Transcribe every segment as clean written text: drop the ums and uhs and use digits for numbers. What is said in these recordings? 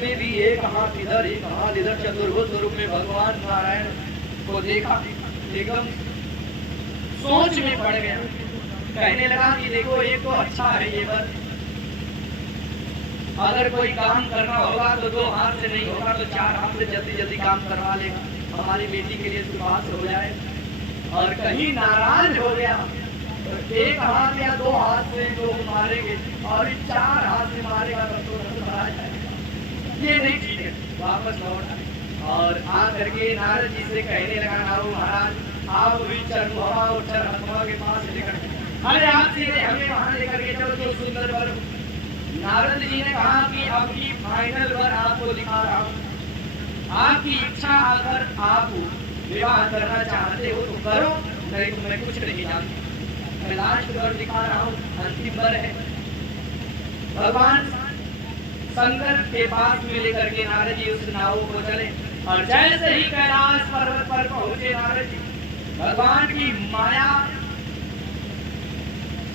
में भी एक हाथ इधर चतुर्भुज स्वरूप में भगवान नारायण को देखा, एकदम सोच में पड़ गया। कहने लगा कि देखो ये तो अच्छा है, ये वर अगर कोई काम करना होगा तो 2 हाथ से नहीं होगा तो 4 हाथ से जल्दी जल्दी काम करवा लेगा, हमारी बेटी के लिए सुपास हो जाए। और कहीं नाराज हो गया तो 1 हाथ या 2 हाथ से जो मारेंगे और 4 हाथ से मारेगा तो मारा जाएगा, ये नहीं ठीक है। वापस लौट आए और आ करके नारद जी से कहने लगा, नारू महाराज आप भी चरमुआ और चरहनुमा के पास लेकर, अरे आप सीधे हमें वहां लेकर के चलो जो सुंदर वर। नारद जी ने कहा कि अब की फाइनल वर आपको दिखा रहा हूँ, आपकी इच्छा अगर आप विवाह करना चाहते हो तो करो, नहीं तो मैं कुछ नहीं जानती। मैं लास्ट वर दिखा रहा हूँ, अंतिम वर है। भगवान शंकर के पास में लेकर के नारद जी उस नाव को चले और जैसे ही कैलाश पर्वत पर पहुंचे नारद जी, भगवान की माया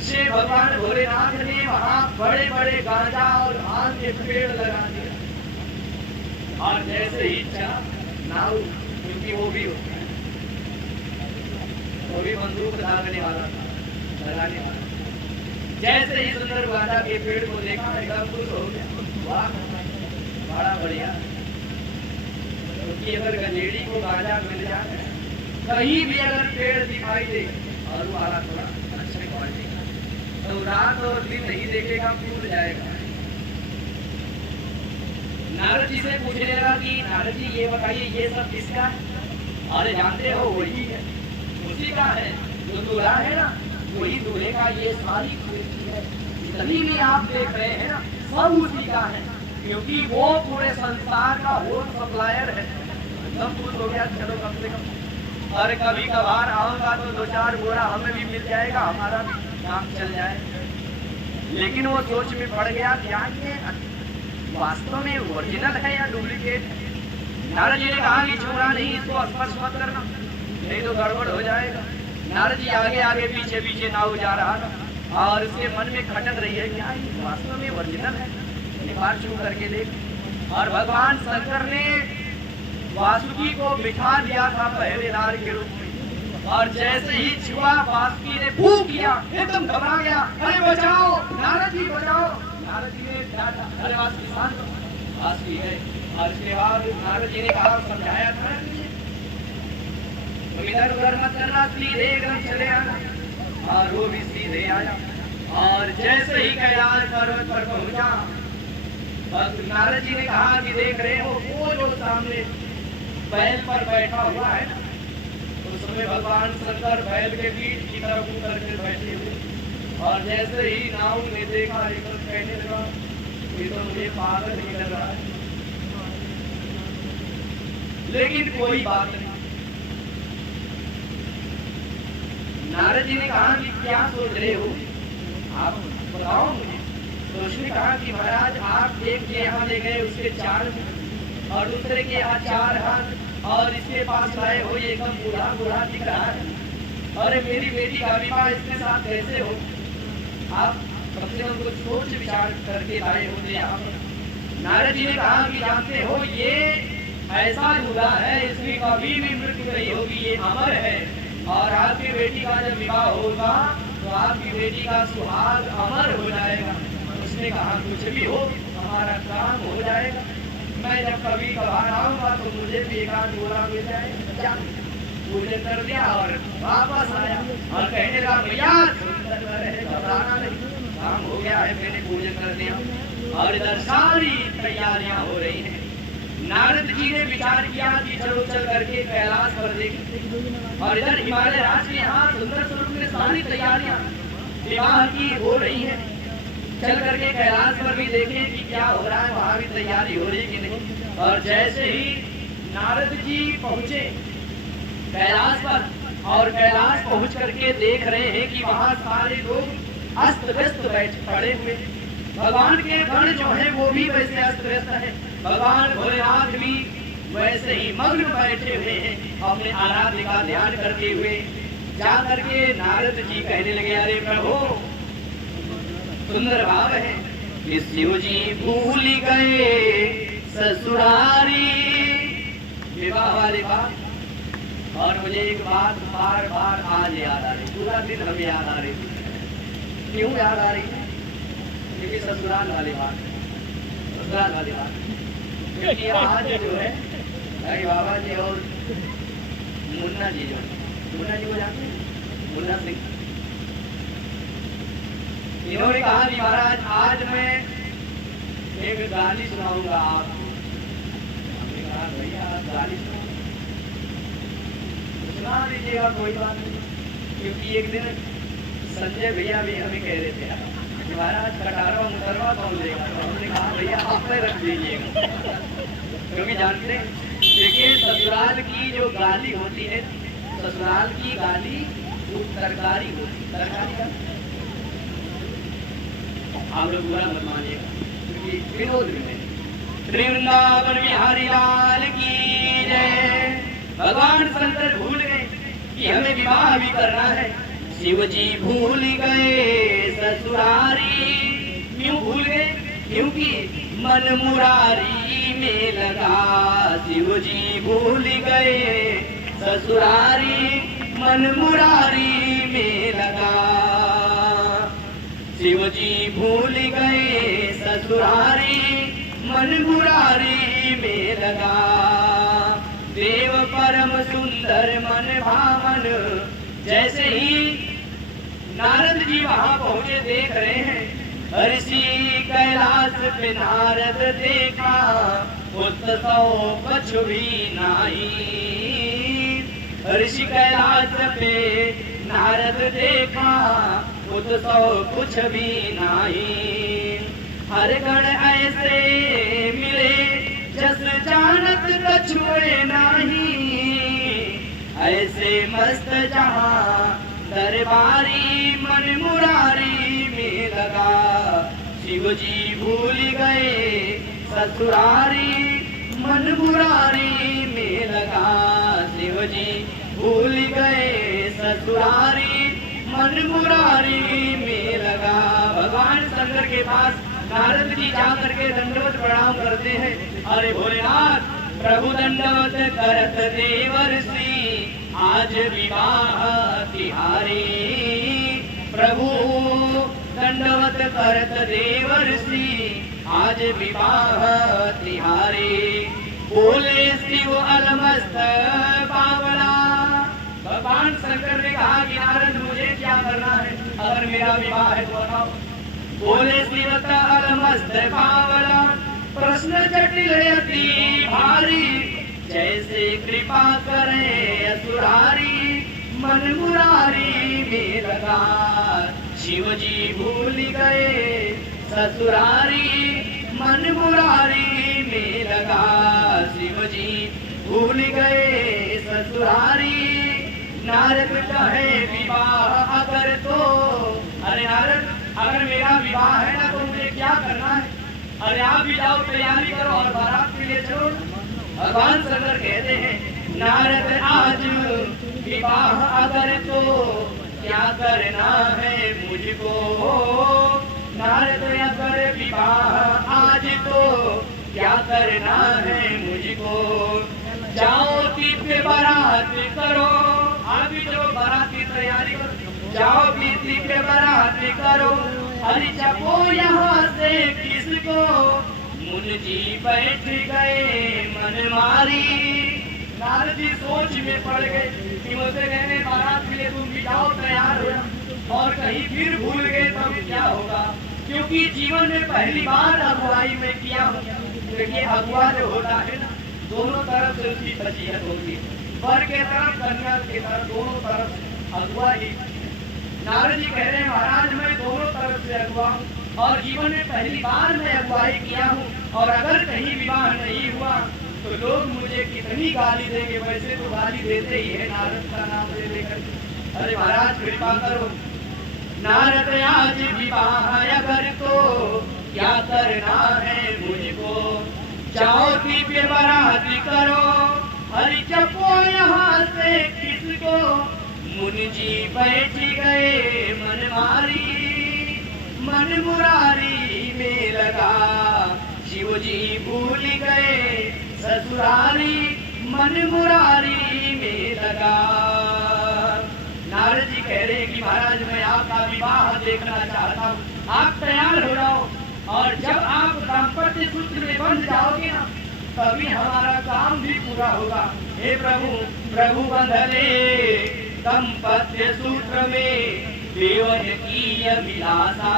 से भगवान भोलेनाथ ने वहां बड़े बड़े गांजा और भांग के पेड़ लगा दिया। और जैसे ही चला नाव, क्योंकि वो भी होता है, वो भी बंदूक लगाने वाला था, लगाने वाला। जैसे ही सुंदर गांजा के पेड़ को देखा एकदम खुश हो गया, वाह बड़ा बढ़िया। क्योंकि अगर गंजेड़ी को गांजा मिल जाए, कहीं भी अगर पेड़ दिखाई दे और वाला थोड़ा अच्छे क्वालिटी का, तो रात और दिन नहीं देखेगा, भूल जाएगा। नारद जी से पूछने लगा कि नारद जी ये बताइए ये सब किसका है? अरे जानते हो वही है, उसी का है, जो दूल्हा है ना वही दूल्हे का, ये सारी खुशी है जितनी भी आप देख रहे हैं ना सब उसी का है, क्योंकि वो पूरे संसार का होल सप्लायर है। सब कुछ हो गया, चलो कम से कम और कभी कभार आऊंगा तो 2-4 बोरा हमें भी मिल जाएगा, हमारा भी काम चल जाए। लेकिन वो सोच में पड़ गया क्या ये वास्तव में ओरिजिनल है या डुप्लीकेट है। नारद जी ने कहा कि छुरा नहीं, इसको स्पर्श मत करना, नहीं तो गड़बड़ हो जाएगा। नारद जी आगे आगे पीछे पीछे नाव जा रहा था और उसके मन में खटक रही है क्या ये वास्तव में ओरिजिनल है, एक बार छू करके देख। और भगवान शंकर ने वासुकी को बिठा दिया था पहरेदार के रूप में, और जैसे ही छुआ वासुकी ने फूंक किया, एकदम घबरा गया, अरे बचाओ नारद जी बचाओ। नारद जी ने डांटा, अरे वासुकी शांत हो, वासुकी है। और इसके बाद नारद जी ने कहा, समझाया था तुम इधर उधर मत करना, सीधे एकदम चले आना। और वो भी सीधे आया और जैसे ही कैलाश पर्वत पर पहुंचा, नारद जी ने कहा कि देख रहे हो वो जो सामने बैल पर बैठा हुआ है ना, उस समय भगवान शंकर बैल के पीठ की तरफ उतर कर बैठे हुए। और जैसे ही नाव ने देखा एकदम कहने लगा ये तो मुझे पागल ही लग रहा है, लेकिन कोई बात नहीं। नारद जी ने कहा कि क्या सोच रहे हो आप, बताओ मुझे। तो उसने कहा कि महाराज आप एक के यहाँ ले गए उसके 4 और दूसरे के यहाँ 4 हाथ, और इसके पास लाए हो ये एकदम बूढ़ा बूढ़ा दिख रहा है, अरे मेरी बेटी का विवाह इसके साथ कैसे हो? आप कम से कम कुछ सोच विचार करके लाए होते यहाँ पर। नारद जी ने कहा कि जानते हो ये ऐसा दूल्हा है, इसकी कभी भी मृत्यु नहीं होगी, ये अमर है, और आपकी बेटी का जब विवाह होगा तो आपकी बेटी का सुहाग अमर हो जाएगा। उसने कहा कुछ भी हो हमारा काम हो जाएगा, मैं जब कभी कभार आऊंगा तो मुझे भी एक आध बोला मिल जाएगा। पूजन कर दिया और वापस आया और कहने लगा भैया घबराना नहीं, काम हो गया है, मैंने पूजन कर दिया और इधर सारी तैयारियां हो रही हैं। नारद जी ने विचार किया कि चलो चल करके कैलाश पर देखें, और इधर हिमालय राज के यहाँ सुंदर स्वरूप में सारी तैयारियां विवाह की हो रही हैं, चल करके कैलाश पर भी देखें कि क्या हो रहा है, वहाँ भी तैयारी हो रही है कि नहीं। और जैसे ही नारद जी पहुँचे कैलाश पर और कैलाश पहुँच करके देख रहे हैं कि वहाँ सारे लोग अस्त व्यस्त बैठ पड़े हुए, भगवान के गण जो है वो भी वैसे अस्त व्यस्त है, भगवान भोलेनाथ भी वैसे ही मग्न बैठे हुए हैं अपने आराध्य का ध्यान करते हुए। जा करके नारद जी कहने लगे अरे प्रभु सुंदर भाव है कि शिव जी भूल गए और मुझे एक बात बार बार आज याद आ रही, पूरा दिन हमें याद आ रही थी। क्यों याद आ रही है? क्योंकि ससुराल वाली बात, ससुराल वाली बात। क्योंकि आज जो है अरे बाबा जी और मुन्ना जी जो, मुन्ना जी को जानते हैं, मुन्ना सिंह, इन्होंने कहा कि महाराज आज मैं एक गाली सुनाऊंगा आपको। हमने कहा भैया आप गाली सुना दीजिएगा, कोई बात नहीं। क्योंकि एक दिन संजय भैया भी हमें कह रहे थे कि महाराज कटारवा मुतरवा कौन देगा, तो हमने कहा भैया आप पे रख दीजिएगा। क्योंकि जानते हैं, देखिए ससुराल की जो गाली होती है, ससुराल की गाली वो तरकारी होती, तरकारी का आप लोग बुरा मत मानिएगा, क्योंकि विनोद में वृंदावन बिहारी लाल की जय। भगवान शंकर भूल गए कि हमें विवाह भी करना है, शिव जी भूल गए ससुरारी। क्यों भूल गए? क्योंकि मन मुरारी में लगा, शिव जी भूल गए ससुरारी, मन मुरारी में लगा, शिव जी भूल गए ससुरारी, मन मुरारी में लगा। देव परम सुंदर मन भावन, जैसे ही नारद जी वहां पहुंचे, देख रहे हैं ऋषि कैलाश पे नारद देखा, उत्सव कछु भी नाही। ऋषि कैलाश पे नारद देखा, उत्सव कुछ भी नाही। हर गण ऐसे मिले जस जानत कछुए नाही, ऐसे मस्त जहां दरबारी, मन मुरारी में लगा, शिव जी भूल गए ससुरारी, मन मुरारी में लगा, शिव जी भूल गए ससुरारी, मन मुरारी में लगा। भगवान शंकर के पास नारद जी जाकर के दंडवत प्रणाम करते हैं। अरे भोलेनाथ प्रभु दंडवत करत देवर्षि, आज विवाह तिहारी। प्रभु दंडवत करत देवर्षि, आज विवाह तिहारी। बोले शिव अलमस्त बावला। भगवान शंकर ने कहा कि नारद मुझे क्या करना है, अगर मेरा विवाह है तो बताओ। बोले शिव अलमस्त बावला, प्रश्न जटिल अति भारी, जैसे कृपा करे असुरारी, मन मुरारी में लगा, शिव जी भूल गए ससुरारी, मन मुरारी में लगा, शिव जी भूल गए ससुरारी। नारद कहे विवाह अगर तो, अरे नारद अगर मेरा विवाह है ना तो मुझे क्या करना है, अरे आप भी जाओ तैयारी करो और बारात के लिए चलो। भगवान शंकर कहते हैं नारद आज विवाह अगर तो क्या करना है मुझको, नारद अगर विवाह आज तो क्या करना है मुझको। जाओ तीर्थ बारात करो, आप भी जो बारात की तैयारी करो, जाओ तीर्थ बारात करो, हरि जपो यहाँ से किसको, मुनि जी बैठ गए मन मारी। नारद जी सोच में पड़ गए कि मुझसे कहने बारात के लिए तुम भी जाओ तैयार हो, और कहीं फिर भूल गए तो क्या होगा, क्योंकि जीवन में पहली बार अगुवाई में किया हूँ। देखिए अगुआ जो होता है ना, दोनों तरफ से उसकी फजीहत होती है, वर के तरफ कन्या के तरफ, दोनों तरफ अगुआ ही। नारद जी कह रहे हैं महाराज मैं दोनों तरफ से अगुआ हूँ, और जीवन में पहली बार मैं अगुवाई किया हूँ, और अगर कहीं विवाह नहीं हुआ तो लोग मुझे कितनी गाली देंगे, वैसे तो गाली देते ही है नारद का नाम ले लेकर। अरे महाराज कृपा करो, नारद आज विवाह अगर तो क्या करना है मुझको। जाओ दिव्य बारात करो, हरि जपो यहाँ से किसको। मुनि जी बैठ गए मन मारी, मन मुरारी में लगा। शिव जी भूल गए ससुरारी, मन मुरारी में लगा। नारद जी कह रहे हैं कि महाराज मैं आपका विवाह देखना चाहता हूँ, आप तैयार हो जाओ, और जब आप दाम्पत्य सूत्र में बंध जाओगे ना तभी हमारा काम भी पूरा होगा। हे प्रभु, प्रभु बंधले दाम्पत्य सूत्र में देवन की अभिलाषा।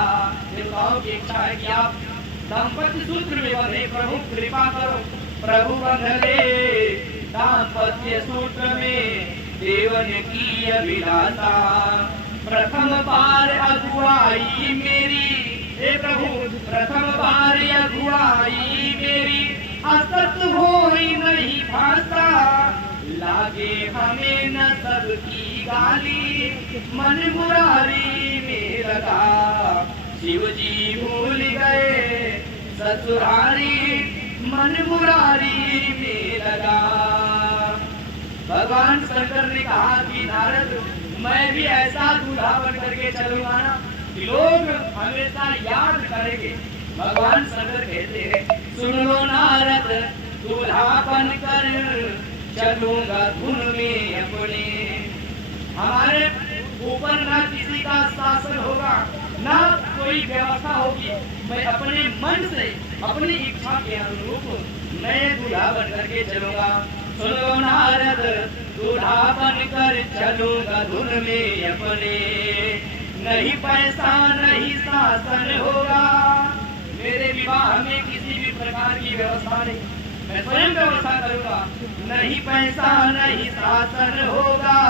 देवताओं की इच्छा है कि आप दाम्पत्य सूत्र में बंधे, प्रभु कृपा करो। प्रभु बंधले दाम्पत्य सूत्र में देवन की अभिलाषा। प्रथम बार अगुवाई मेरी, हे प्रभु प्रथम बार अगुवाई मेरी, असत होई नहीं भाषा। लागे हमें न सबकी गाली, मन मुरारी में लगा। शिव जी भूल गए ससुरारी, मन मुरारी में लगा। भगवान शंकर ने कहा कि नारद मैं भी ऐसा दूल्हा बन करके चलूंगा ना कि लोग हमेशा याद करेंगे। भगवान शंकर कहते हैं सुन लो नारद, दूल्हा बन कर चलूंगा धुन में अपने। हमारे ऊपर ना किसी का शासन होगा, ना कोई व्यवस्था होगी। मैं अपने मन से अपनी इच्छा के अनुरूप नए दूल्हा बन करके चलूंगा। सुनो नारद, दूल्हा बन कर चलूंगा धुन में अपने। नहीं पैसा नहीं शासन होगा, मेरे विवाह में किसी भी प्रकार की व्यवस्था नहीं, मैं स्वयं व्यवस्था करूंगा। नहीं पैसा नहीं शासन होगा,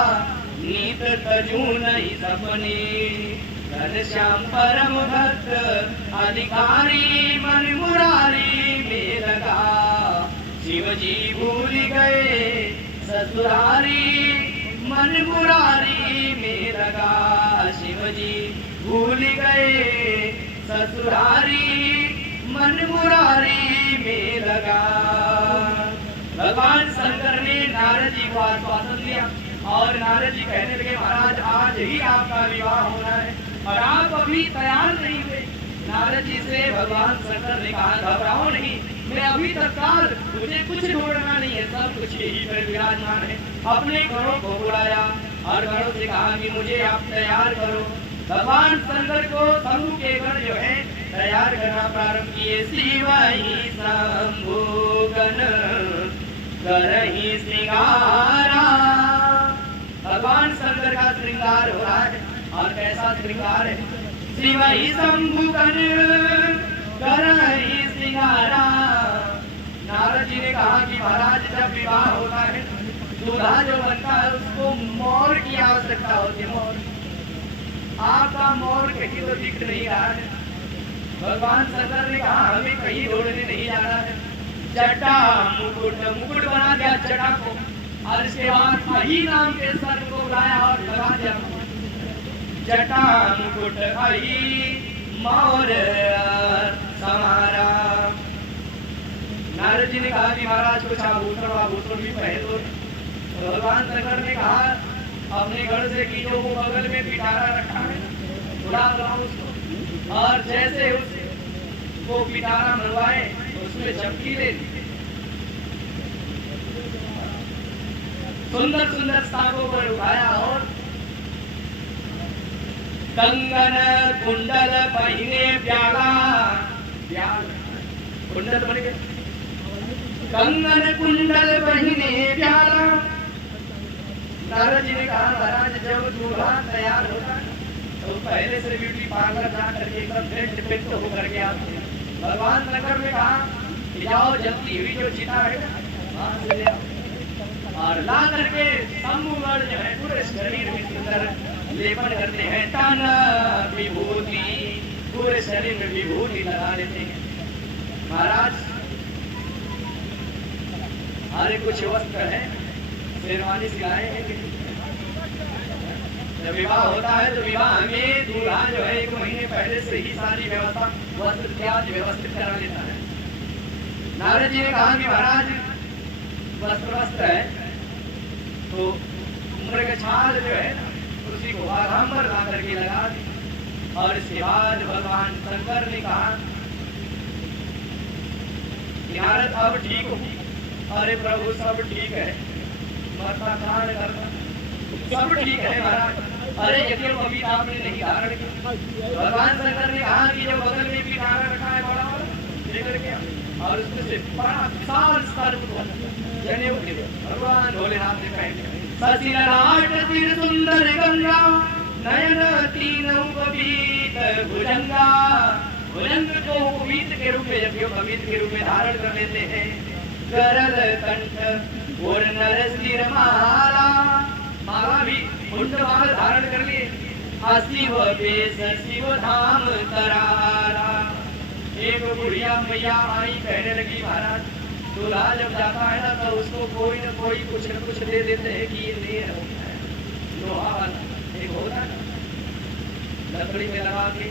नीत तजू नहीं सपने। घनश्याम परम भक्त अधिकारी, मन मुरारी में लगा। शिव जी भूल गए ससुरारी, मन मुरारी में लगा। शिव जी भूल गए ससुरारी, मन मुरारी में लगा। भगवान शंकर ने नारद जी को आश्वासन दिया और नारद जी कहने लगे महाराज आज ही आपका विवाह होना है और आप अभी तैयार नहीं हुए। नारद जी से भगवान शंकर ने कहा घबराओ नहीं, मैं अभी तत्काल, मुझे कुछ ढूंढना नहीं है, सब कुछ यही पर विराजमान है। अपने गणों को बुलाया और गणों से कहा कि मुझे आप तैयार करो। भगवान शंकर को शंभु के गण जो है तैयार करना प्रारंभ किए। शिव ही शंभु गण करहि श्रृंगारा। भगवान शंकर का श्रृंगार हो रहा है और कैसा श्रृंगार है। शिव ही शंभु गण करहि श्रृंगारा। नारद जी ने कहा कि महाराज जब विवाह होता है दूल्हा जो बनता है उसको मोर की आवश्यकता होती है। मोर, आपका मोर कहीं तो दिख नहीं रहा है। भगवान शंकर ने कहा हमें कहीं ढूंढने नहीं जाना है। जटा मुकुट, मुकुट बना दिया जटा को और इसके बाद अही नाम के सर्प को बुलाया और लगा दिया। जटा मुकुट अही मोर समारा। नारद जी ने कहा कि महाराज कुछ आभूषण भी पहन दो। भगवान शंकर ने कहा अपने घर से कि जो वो बगल में पिटारा रखा है बुला लाओ उसको, और जैसे उसको पिटारा मनवाए उसमें झपकी ले ली। सुंदर सुंदर सागों पर उठाया और कंगन कुंडल पहिने प्याला। कुंडल बन गए, कंगन कुंडल पहिने प्याला। नारद जी ने कहा महाराज जब दूल्हा तैयार होता है तो पहले से ब्यूटी पार्लर जा करके एकदम फिट फिट होकर के आते हैं। भगवान शंकर ने कहा कि जाओ जल्दी हुई जो चिता है वहां से ले आओ और ला करके शंभुगढ़ जो है पूरे शरीर में सुंदर लेपन करते हैं। तन विभूति, पूरे शरीर में विभूति लगा लेते हैं। महाराज हमारे कुछ वस्त्र है, शेरवानी सिलाए हैं। जब विवाह होता है तो विवाह में दूल्हा जो है 1 महीने पहले से ही सारी व्यवस्था वस्त्र त्याग व्यवस्थित करा लेता है। नारद जी ने कहा कि महाराज वस्त्र है तो उम्र का छाल जो है उसी को आरामर ला करके लगा दी। और इसके बाद भगवान शंकर ने कहा कि नारद अब ठीक हो, अरे प्रभु सब ठीक है, मरता कांड करना सब ठीक है महाराज। अरे यज्ञ अभी आपने नहीं धारण किया। भगवान शंकर ने कहा कि जो बगल में भी धारण रखा है बड़ा वाला लेकर के और उसमें से बड़ा विशाल सर्प जने भगवान भोलेनाथ ने पहने सचिलाट तिर सुंदर गंगा नयन तीनों कबीत भुजंगा। भुजंग को कबीत के रूप में जब कबीत के रूप में धारण कर लेते हैं। करल कंठ और नर सिर माला, माला भी मुंड माला धारण कर लिए। शिव बेस शिव धाम तरारा। एक बुढ़िया मैया आई कहने लगी महाराज दूल्हा जब जाता है ना तो उसको कोई न कोई कुछ न कुछ दे देते हैं कि ये ले लोहा वाला एक होता है लकड़ी में लगा के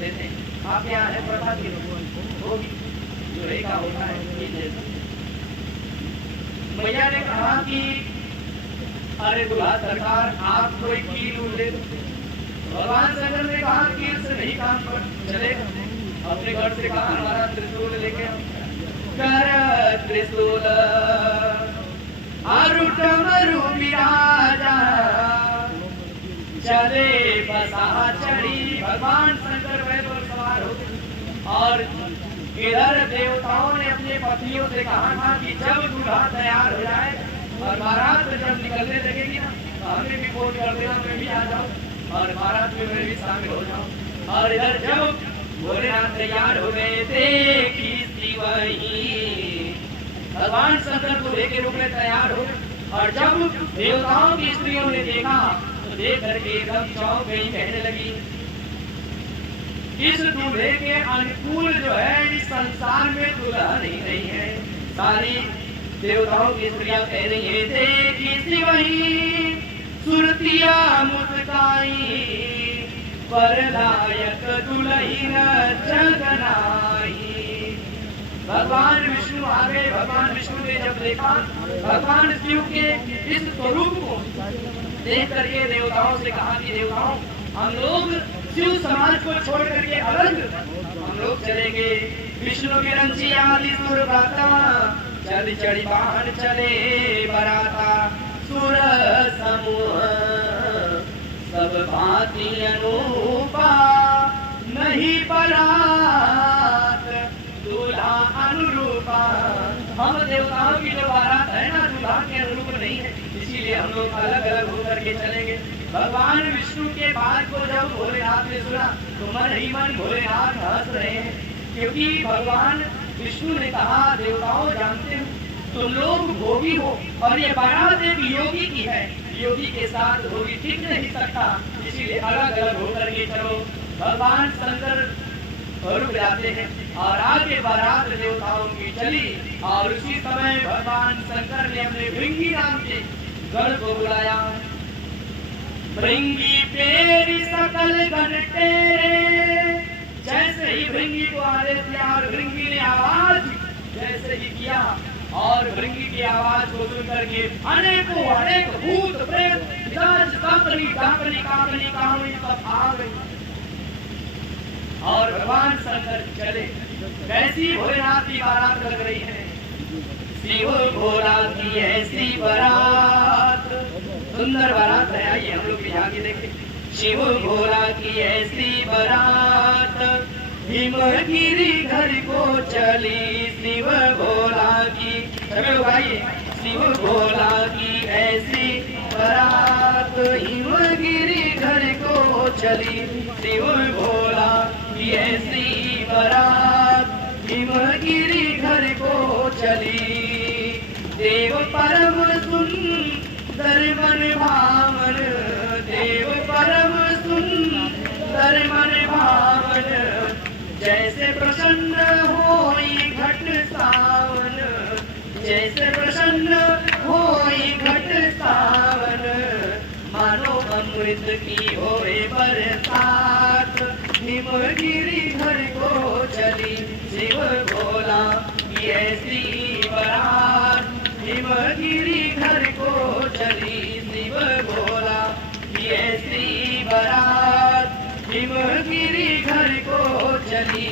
देते हैं। आप यहाँ है प्रथा की होगी लोहे का होता है। मैया ने कहा कि अरे दूल्हा सरकार आप कोई कील ले दो। भगवान शंकर ने कहा कील से नहीं काम चलेगा। अपने घर से कहा हमारा त्रिशूल लेके कर त्रिशूल अरुटमरु विराजा चले बसा चढ़ी। भगवान शंकर वह पर सवार हो गए और इधर देवताओं ने अपने पत्नियों से कहा था कि जब दूल्हा तैयार हो जाए और बारात जब निकलने लगेगी ना तो हमें भी फोन कर देना, मैं भी आ जाऊं और बारात में मैं भी शामिल हो जाऊं। और इधर जब भोलेनाथ तैयार हो गए थे वही भगवान शंकर को लेके रूप में तैयार हो। और जब देवताओं की स्त्रियों ने देखा तो देख करके एकदम चौंक गई, कहने लगी इस दूल्हे के अनुकूल जो है इस संसार में दुल्हन ही नहीं है। सारी देवताओं की स्त्रियां कह रही है देखी वही सुरतिया मुस्काई पर लायक दुल्हन जगनाई। भगवान विष्णु आ गए। भगवान विष्णु ने जब देखा भगवान शिव के इस स्वरूप को देख करके देवताओं से कहा कि देवताओं हम लोग शिव समाज को छोड़ करके अलग हम लोग चलेंगे। विष्णु की रंची आदि सुर गाता चल चढ़ी वाहन चले बराता। सुर समूह सब भांति अनूपा नहीं बरात दूल्हा अनुरूपा। हम देवताओं की जो बारात है ना दूल्हा के अनुरूप नहीं है, इसीलिए हम लोग अलग अलग होकर के चलेंगे। भगवान विष्णु के बात को जब भोलेनाथ ने सुना तो मन ही मन भोलेनाथ हंस रहे हैं, क्योंकि भगवान विष्णु ने कहा देवताओं जानते हो तुम लोग भोगी हो और ये बारात एक योगी की है, योगी के साथ भोगी ठीक नहीं सकता, इसीलिए अलग अलग होकर के चलो। भगवान शंकर रुक जाते हैं और आगे बारात देवताओं की चली। और उसी समय भगवान शंकर ने अपने भृंगी नाम के गण को बुलाया। भृंगी पेरी सकल गण तेरे। जैसे ही भृंगी को आदेश दिया और भृंगी ने आवाज जैसे ही किया और भृंगी की आवाज को सुनकर के अनेकों अनेक भूत प्रेत कांपनी सब आ गई और भगवान शंकर चले। कैसी भोलेनाथ की बारात लग रही है। शिव भोला की ऐसी बारात, सुंदर बारात है। आइए हम लोग यहाँ की देखें। शिव भोला की ऐसी बारात हिमगिरी घर को चली। शिव भोला की सभी लोग आइए। शिव भोला की ऐसी बारात हिमगिरी घर को चली। शिव भोला की ऐसी बारात हिमगिरी घर को चली। देव परम सुंदर मन भावन, देव परम सुंदर मन भावन। जैसे प्रसन्न होई घट सावन, जैसे प्रसन्न होई घट सावन। मानो अमृत की होए बरसात हिमगिरी घर को चली। शिव भोला की ऐसी बारात हिमगिरी घर को चली। शिव भोला की ऐसी बारात हिमगिरी घर को चली।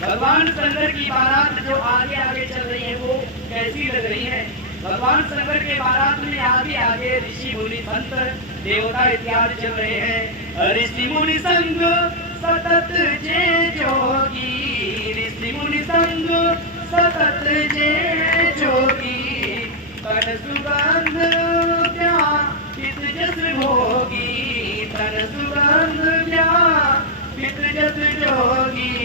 भगवान शंकर की बारात जो आगे आगे चल रही है वो कैसी लग रही है। भगवान शंकर के बारात में आगे आगे ऋषि मुनि संत देवता इत्यादि चल रहे हैं। ऋषि मुनि संग सतत जे जोगी, ऋषि मुनि संग सतत जे जोगी, तन सुगंध व्यापित जस भोगी, तन सुगंध व्यापित जस जोगी।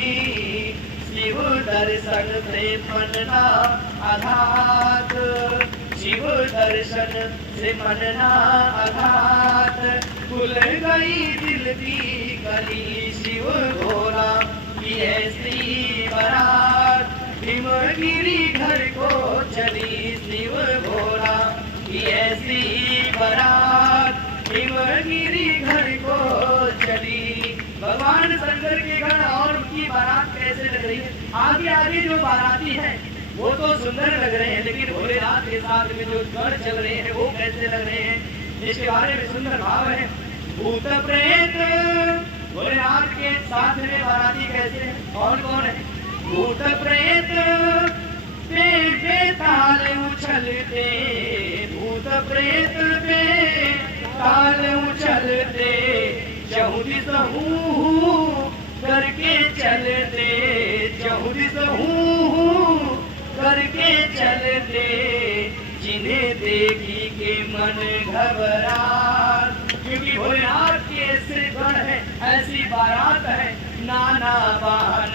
शिव दर्शन से मनना आघात, शिव दर्शन से मनना आघात, खुल गई दिल की गली शिव भोला की ऐसी बारात। हिमगिरी घर को चली शिव भोला की ऐसी बारात, हिमगिरी घर को चली। भगवान शंकर के घर और उनकी बारात कैसे लग रही है। आगे आगे जो बाराती हैं वो तो सुंदर लग रहे हैं, लेकिन भोलेनाथ के साथ में जो गढ़ चल रहे हैं वो कैसे लग रहे हैं, इसके बारे में सुंदर भाव है। भूत प्रेत भोलेनाथ के साथ में बाराती कैसे है, कौन कौन है। भूत प्रेत पे ताल उछलते, भूत प्रेत पे ताल उछलते, चहुदिस हूँ करके चलते, चहुदिस हूँ करके चलते, जिन्हें देखी के मन घबरात। क्योंकि भोलेनाथ की ऐसे गण है, ऐसी बारात है, नाना वाहन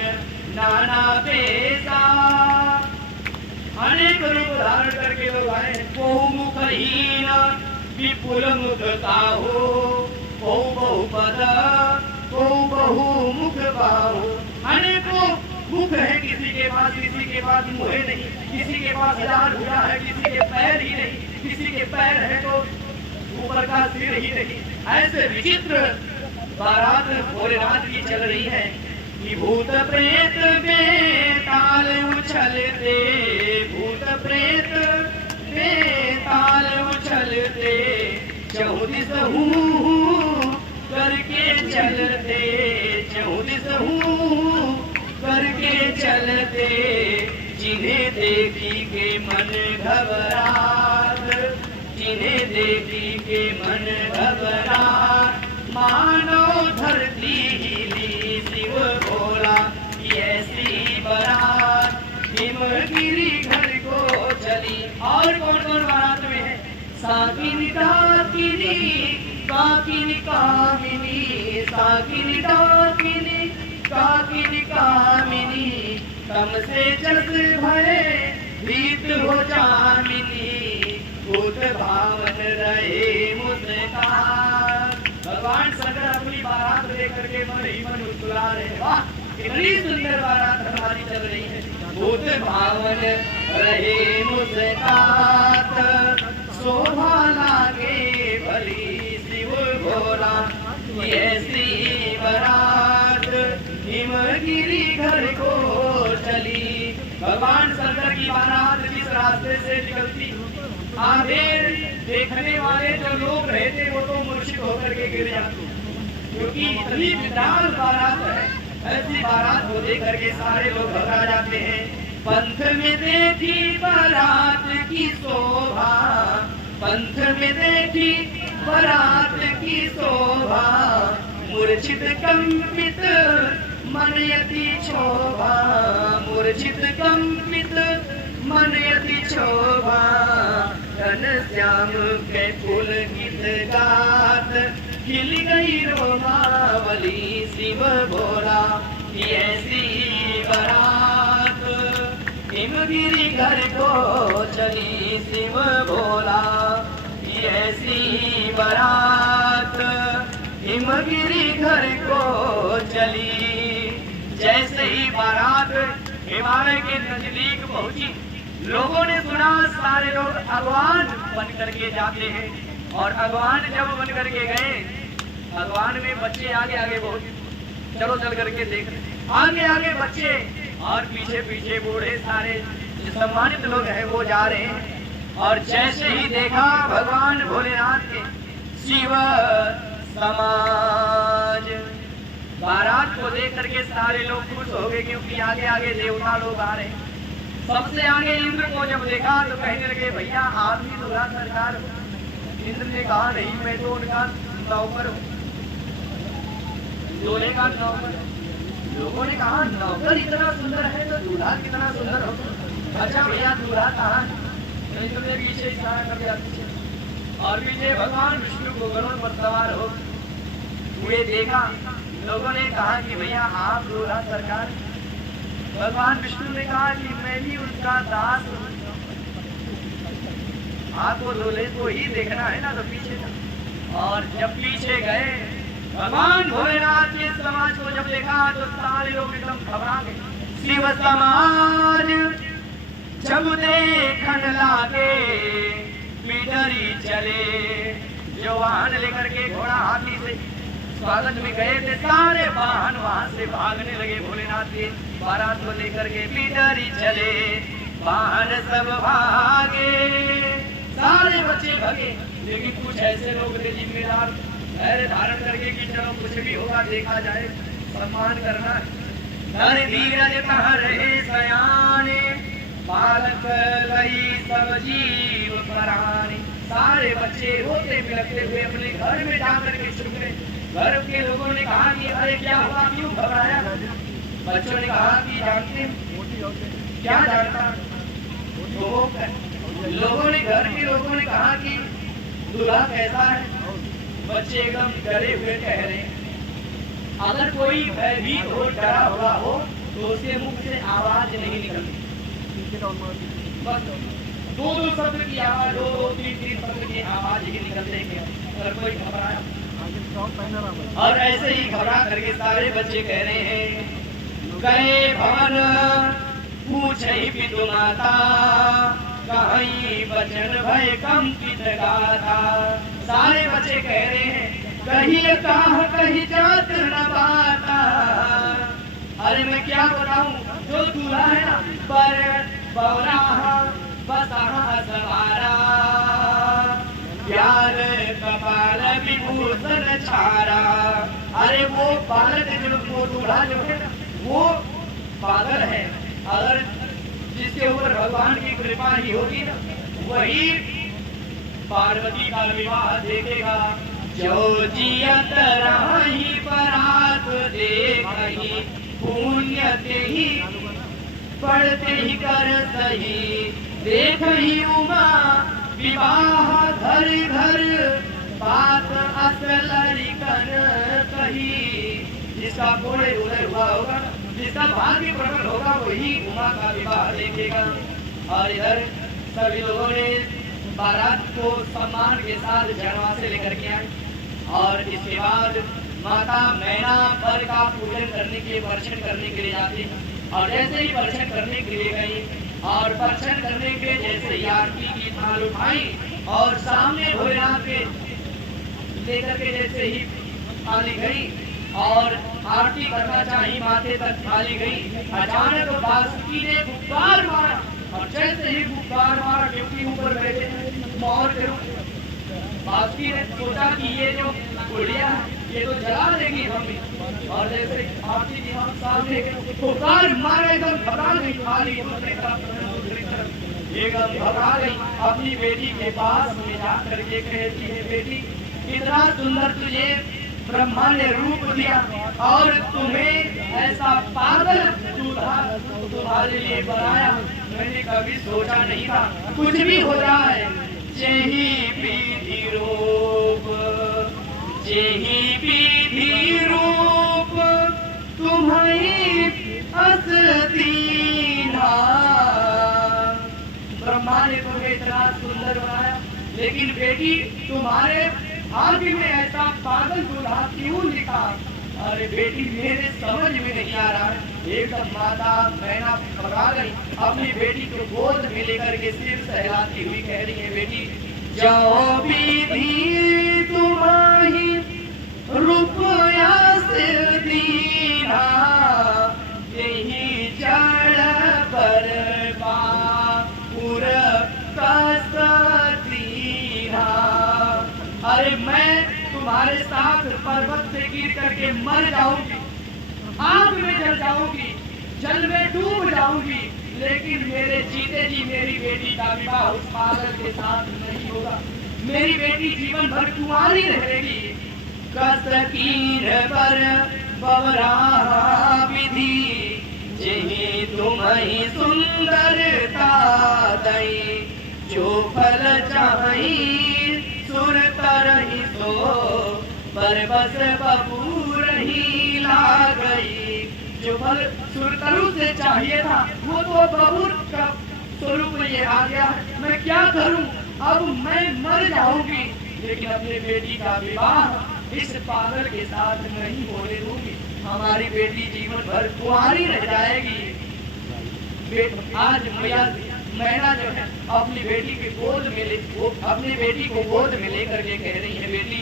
नाना पेशा, अनेक रूप धारण करके लोग आए। बहु मुखहीन विपुल मुखता हो, बहु बहुपद बहु मुख बाहो। अनेकों मुख है, किसी के पास मुँह नहीं, किसी के पास हजार भुजा है, किसी के पैर ही नहीं, किसी के पैर है तो ऊपर का सिर ही नहीं। ऐसे विचित्र बारात भोलेनाथ की चल रही है कि भूत प्रेत बेताल उछलते, भूत प्रेत बेताल उछलते, चहुदिस हूँ करके चलते, चहुदिस हूँ करके चलते, जिन्हें देखी के मन घबरात, जिन्हें देखी के मन घबरात। मानो धरती हिली शिव भोला की ऐसी बारात, हिमगिरी घर को चली। और कौन कौन बारात में है। साकिनी डाकिनी काकिनी कामिनी, साकिनी डाकिनी काकिनी कामिनी, तम से जस भय भीत हो जामिनी, भूत भावन रहे मुस्कान। भगवान शंकर अपनी बारात लेकर के मन ही मन मुस्कुरा रहे हैं। वाह, कितनी सुंदर बारात हमारी चल रही है। भूत भावन रहे मुस्कात, शोभा लागे भली शिव भोला की ऐसी बारात, हिमगिरी घर को चली। भगवान शंकर की बारात जिस रास्ते से निकलती, आगे देखने वाले जो लोग रहते वो तो मूर्छित होकर के गिर जाते, क्योंकि इतनी विशाल बारात है। ऐसी बारात को देख करके सारे लोग घबरा जाते हैं। पंथ में देखी बारात की शोभा, पंथ में देखी बारात की शोभा, मूर्छित कंपित मन यति क्षोभा, मूर्छित कंपित मन यति क्षोभा। घन श्याम के फूल गीत गात, खिल गई रोमावली शिव भोला की ऐसी बारात, हिमगिरी घर को चली शिव भोला की ऐसी बारात, हिमगिरी घर को चली। जैसे ही बारात हिमालय के नजदीक पहुंची, लोगों ने सुना सारे लोग अगवान बन करके जाते हैं। और अगवान जब बन करके गए, अगवान में बच्चे आगे आगे बहुत, चलो चल करके देख, आगे आगे बच्चे और पीछे पीछे बूढ़े, सारे जो सम्मानित लोग हैं वो जा रहे हैं। और जैसे ही देखा भगवान भोलेनाथ के शिव समाज, बारात को देख करके सारे लोग खुश हो गए, क्योंकि आगे आगे देवता लोग आ रहे हैं। सबसे आगे इंद्र को जब देखा तो कहने लगे भैया आप ही दूल्हा सरकार हो। इंद्र ने कहा नहीं, मैं तो उनका नौकर हूँ, दूल्हे का नौकर। लोगों ने कहा नौकर इतना सुंदर है तो दूल्हा कितना सुंदर हो। अच्छा भैया दूल्हा कहाँ है? इंद्र ने पीछे इशारा कर दिया और पीछे भगवान विष्णु को गरुड़ पर सवार हो हुए देखा। लोगों ने कहा कि भैया आप दूल्हा सरकार। भगवान विष्णु ने कहा कि मैं भी उनका दास हूँ, आपको दूल्हे को ही देखना है ना, तो पीछे था। और जब पीछे गए भगवान भोलेनाथ के समाज को जब देखा तो सारे लोग एकदम घबरा गए। शिव समाज जब देखन लागे पिडरी चले, जो वाहन लेकर के घोड़ा हाथी से स्वागत में गए थे सारे वाहन वहां से भागने लगे। भोलेनाथ के बारात को लेकर के पिडरी चले, वाहन सब भागे, सारे बच्चे भागे। लेकिन कुछ ऐसे लोग थे जिम्मेदार धैर्य धारण करके कि चलो कुछ भी होगा देखा जाए, सम्मान करना है। धर धीरज कह रहे सयाने, बालक लई सब जीव पराने। सारे बच्चे रोते बिलखते हुए अपने घर में जाकर के छुप गए। घर के लोगों ने कहा कि अरे क्या हुआ, क्यों घबराया? बच्चों ने कहा कि जानते क्या जानता। तो लोगों ने घर के लोगों ने कहा कि दूल्हा कैसा है? बच्चे एकदम डरे हुए कह रहे हैं। अगर कोई भयभीत हो, डरा हुआ हो तो उसके मुख से आवाज नहीं निकलती, बस दो शब्द की आवाज, दो तीन शब्द की आवाज ही निकलते हैं। अगर कोई घबराया और ऐसे ही घबरा करके सारे बच्चे कह रहे हैं गए भवन पूछे पितु माता, कहीं बचन भय कंपित गाथा। सारे बच्चे कह रहे हैं कहीं कहा कहीं जात न पाता। अरे मैं क्या बताऊं, जो दूल्हा है ना पर बौराहा बसहा सवारा, प्यार कपाल विभूषण छारा। अरे वो बालक जो वो दूल्हा जो है ना वो पागल है। अगर जिसके ऊपर भगवान की कृपा ही होगी ना वही पार्वती का विवाह देखेगा। जो जियत रही बरात देखही, पुण्य ते ही पढ़ते ही कर सही, देखही उमा विवाह घर घर, बात असल लिखन कही। जिसका कोड़े उदय हुआ होगा, जिसका भाग्य प्रकट होगा वही उमा का विवाह देखेगा। और इधर सभी लोगों ने बारात को सम्मान के साथ जनवा से लेकर के आए और इसके बाद माता मैना वर का पूजन करने के लिए दर्शन करने के लिए जाती है। और जैसे ही दर्शन करने के लिए गई और दर्शन करने के जैसे ही आरती की थाल उठाई और सामने भोलेनाथ के लेकर के जैसे ही थाली गई और आरती करना चाहिए माथे तक थाली गई, अचानक बांसुरी ने गुब्बार मारा और जैसे ही गुब्बार मारा क्योंकि ऊपर बैठे मोहर के रूप बांसुरी ने सोचा कि ये जो गुड़िया ये तो जला देगी हमें। और जैसे आरती की हम सामने गुब्बार मारे एकदम घबरा गई, थाली दूसरी तरफ एकदम घबरा गई। अपनी बेटी के पास में जाकर के कहती है बेटी कितना सुंदर तुझे ब्रह्मा ने रूप दिया और तुम्हें ऐसा पागल दूल्हा तुम्हारे लिए बनाया, मैंने कभी सोचा नहीं था। कुछ भी हो रहा है जेही विधि रूप, जेही विधि रूप तुम्हारी असदीना। ब्रह्मा ने तुम्हें इतना सुंदर बनाया लेकिन बेटी तुम्हारे भाग्य में ऐसा पागल दूल्हा क्यों लिखा? अरे बेटी मेरे समझ में नहीं आ रहा है। एकदम माता मैना घबरा गई, अपनी बेटी को गोद में लेकर के सिर सहलाती हुई कह रही है बेटी जो विधि तुम्हारी रुपया सिर दीना, यही जड़ पर अरे मैं तुम्हारे साथ पर्वत से गिर करके मर जाऊंगी, आग में जल जाऊंगी, जल में डूब जाऊंगी, लेकिन मेरे जीते जी मेरी बेटी का विवाह उस पागल के साथ नहीं होगा। मेरी बेटी जीवन भर कुंवारी रहेगी। कसकीर पर बवरा विधि जेहि तुम्हि सुंदरता दई, जो फल चाहि सुर तरहि सो पर बस बबूरहि लागई। जो फल सुरतरु से चाहिए था वो तो बबूर का स्वरूप में ये आ गया है। मैं क्या करूं, अब मैं मर जाऊंगी, लेकिन अपने बेटी का विवाह इस पागल के साथ नहीं होने दूंगी। हमारी बेटी जीवन भर कुंवारी रह जाएगी। आज मैना जो है अपनी बेटी के गोद में वो अपनी बेटी को गोद में लेकर के कह रही है, बेटी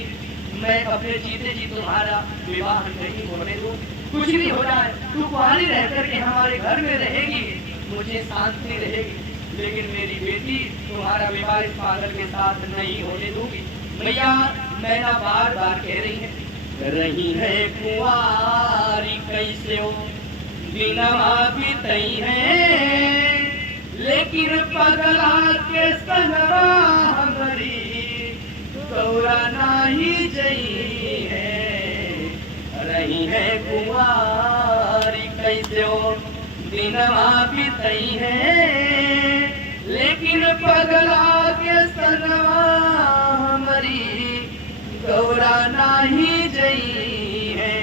मैं अपने जीते जी तुम्हारा विवाह नहीं होने दूंगी। कुछ भी हो जाए तू कुंवारी रह करके हमारे घर में रहेगी, मुझे शांति रहेगी, लेकिन मेरी बेटी तुम्हारा विवाह इस पागल के साथ नहीं होने दूंगी। मैया मैना बार बार कह रही है कुंवारी कैसे हो बिना बीतई है, लेकिन पगला के संगवा हमारी गौरा नाही जई है। रही है कुंवारी कैसे हो बिना बीतई है, लेकिन पगला के संगवा हमारी गौरा नाही जई है।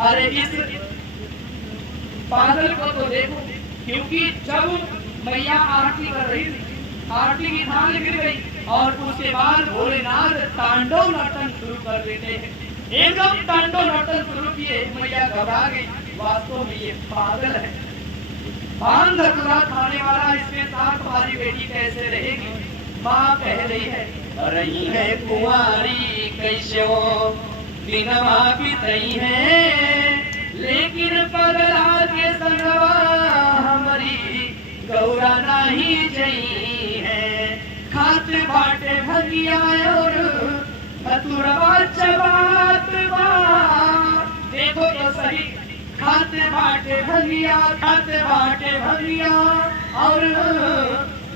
अरे इस पागल को तो देखो, क्योंकि जब मैया आरती कर रही थी, आरती की थाल गिर गई और उसके बाद भोलेनाथ तांडव नर्तन शुरू कर देते हैं। एकदम तांडव नर्तन शुरू किए, मैया घबरा गई, वास्तव में ये पागल है, भांग धतूरा खाने वाला, इसके साथ तुम्हारी बेटी कैसे रहेगी। माँ कह रही है कुंवारी कैसे हो बिना बीतई है, लेकिन पगला के संगवा हमारी गौरा नहीं जई है। खात बाटे भगिया और धतूरवा चबात बा, देखो तो सही, खात बाटे भगिया और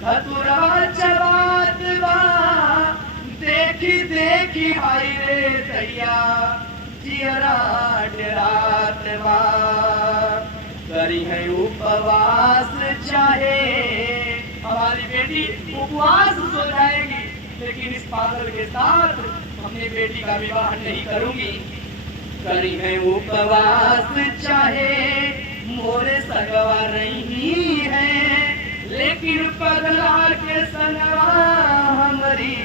धतूरवा चबात बा, देखी देखी हाय रे दैया जियरा डरात बा। करी है उपवास चाहे हमारी बेटी उपवास सो जाएगी, लेकिन इस पागल के साथ अपनी बेटी का विवाह नहीं करूंगी। करी है उपवास चाहे मोरे सगवा रही है, लेकिन पगला के संगवा हमारी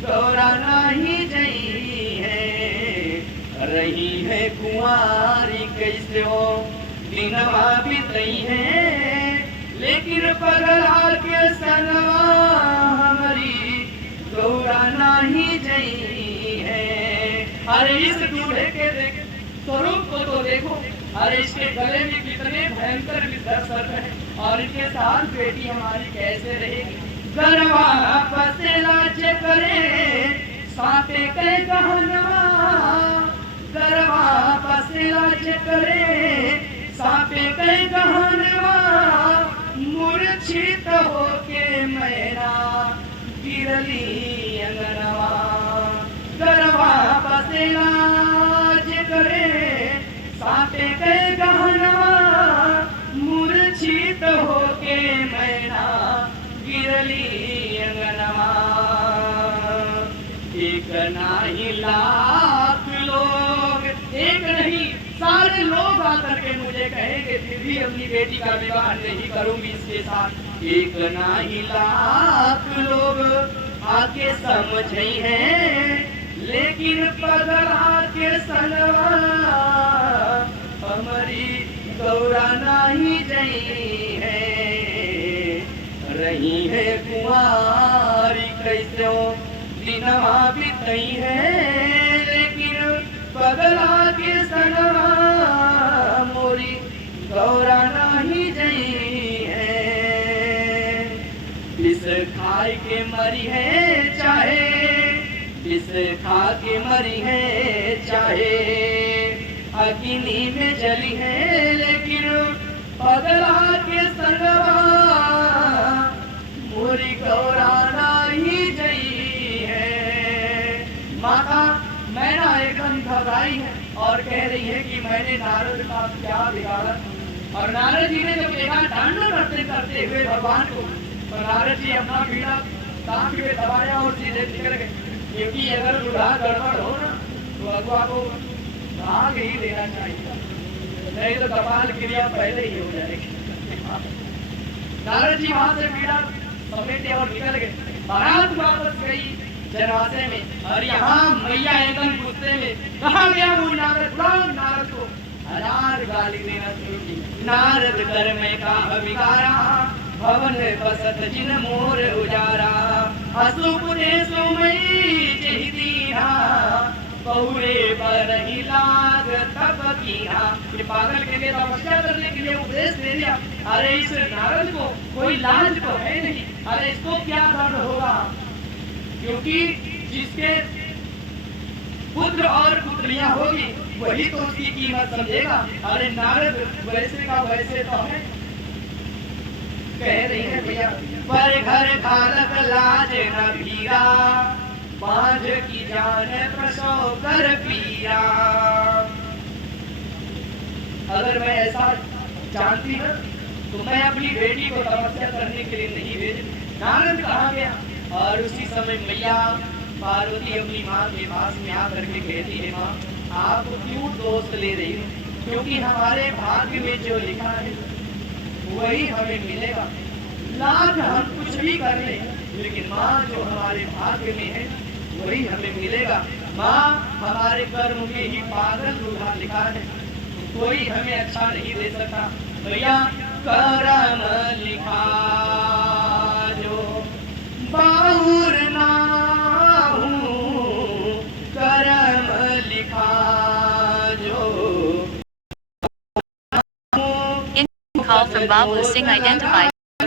गौरा नहीं जई है। रही है कुंवारी कैसे हो बिना बीतई है, लेकिन पगला के संगवा हमारी गौरा नहीं जई है। अरे इस दूल्हे के स्वरूप को तो देखो, अरे इसके गले में कितने भयंकर विदर्भ है, और इनके साथ बेटी हमारी कैसे रहेगी। गरवा पसेला करे साथे के गहनवा, गरवा पसेला करे साथे के गहनवा, मूर्छित होके मैना गिरली अंगनवा। गरवा पसेला करे साथे के गहनवा, मूर्छित होके मैना गिरली अंगनवा। एक नहीं लाख लोग, एक नहीं सारे लोग आकर के मुझे कहेंगे, फिर भी अपनी बेटी का विवाह नहीं करूंगी इसके साथ। एक नहीं लाख लोग आके समझे हैं, लेकिन पगला के संगवा हमारी गौरा नहीं जई है। रही है कुंवारी कैसे हो बिना बीतई है, लेकिन पगला के संगवा मोरी गौरा नहीं जई है। इस खाए के मरी है चाहे, इस खा के मरी है चाहे, अग्नि में जली है, लेकिन पगला के संगवा मोरी गौराना ही जई है। माता मैना एकदम घबराई है और कह रही है कि मैंने नारद का क्या बिगाड़ा। और नारद जी ने जब देखा तांडव करते करते हुए भगवान को, तो नारद जी अपना बीड़ा कांख पे दबाया और सीधे निकल गए। क्योंकि अगर दूल्हा गड़बड़ हो ना तो अगुआ को भाग ही देना चाहिए, नहीं तो कपाल क्रिया पहले ही हो जाएगी। नारद जी वहां से बीड़ा समेटे और निकल गए। बारात वापस गई जनवासे में और यहाँ मैया एकदम गुस्से में कहा गया वो नारद नारद को हजार गाली देना शुरू की। नारद कर में का विकारा भवन बसत जिन मोर उजारा असुपुने सुमई चहिदीना बहुरे पर ही लाग तप कीना। ये पागल के लिए तपस्या करने के लिए उपदेश दे दिया। अरे इस नारद को कोई लाज तो है नहीं, अरे इसको क्या दर्द होगा, क्योंकि जिसके पुत्र और पुत्रियां होगी वही तो उसकी कीमत समझेगा। अरे नारद वैसे का वैसे तो है। कह रही है भैया पर घर खालक लाज न भीरा बांझ की जान प्रसव कर पीरा। अगर मैं ऐसा जानती ना तो मैं अपनी बेटी को तपस्या करने के लिए नहीं भेज। नारद कहा गया और उसी समय मैया पार्वती अपनी माँ के पास में आकर के कहती है, माँ आप क्यों दोष ले रही हो, क्योंकि हमारे भाग्य में जो लिखा है वही हमें मिलेगा। लाज हम कुछ भी कर ले लेकिन माँ जो हमारे भाग्य में है वही हमें मिलेगा। माँ हमारे कर्म में ही पागल दूल्हा लिखा है, कोई हमें अच्छा नहीं दे सकता। भैया कर्म लिखा जो बाहुर ना हूँ, कर्म लिखा जो। Call from Babu Singh identified.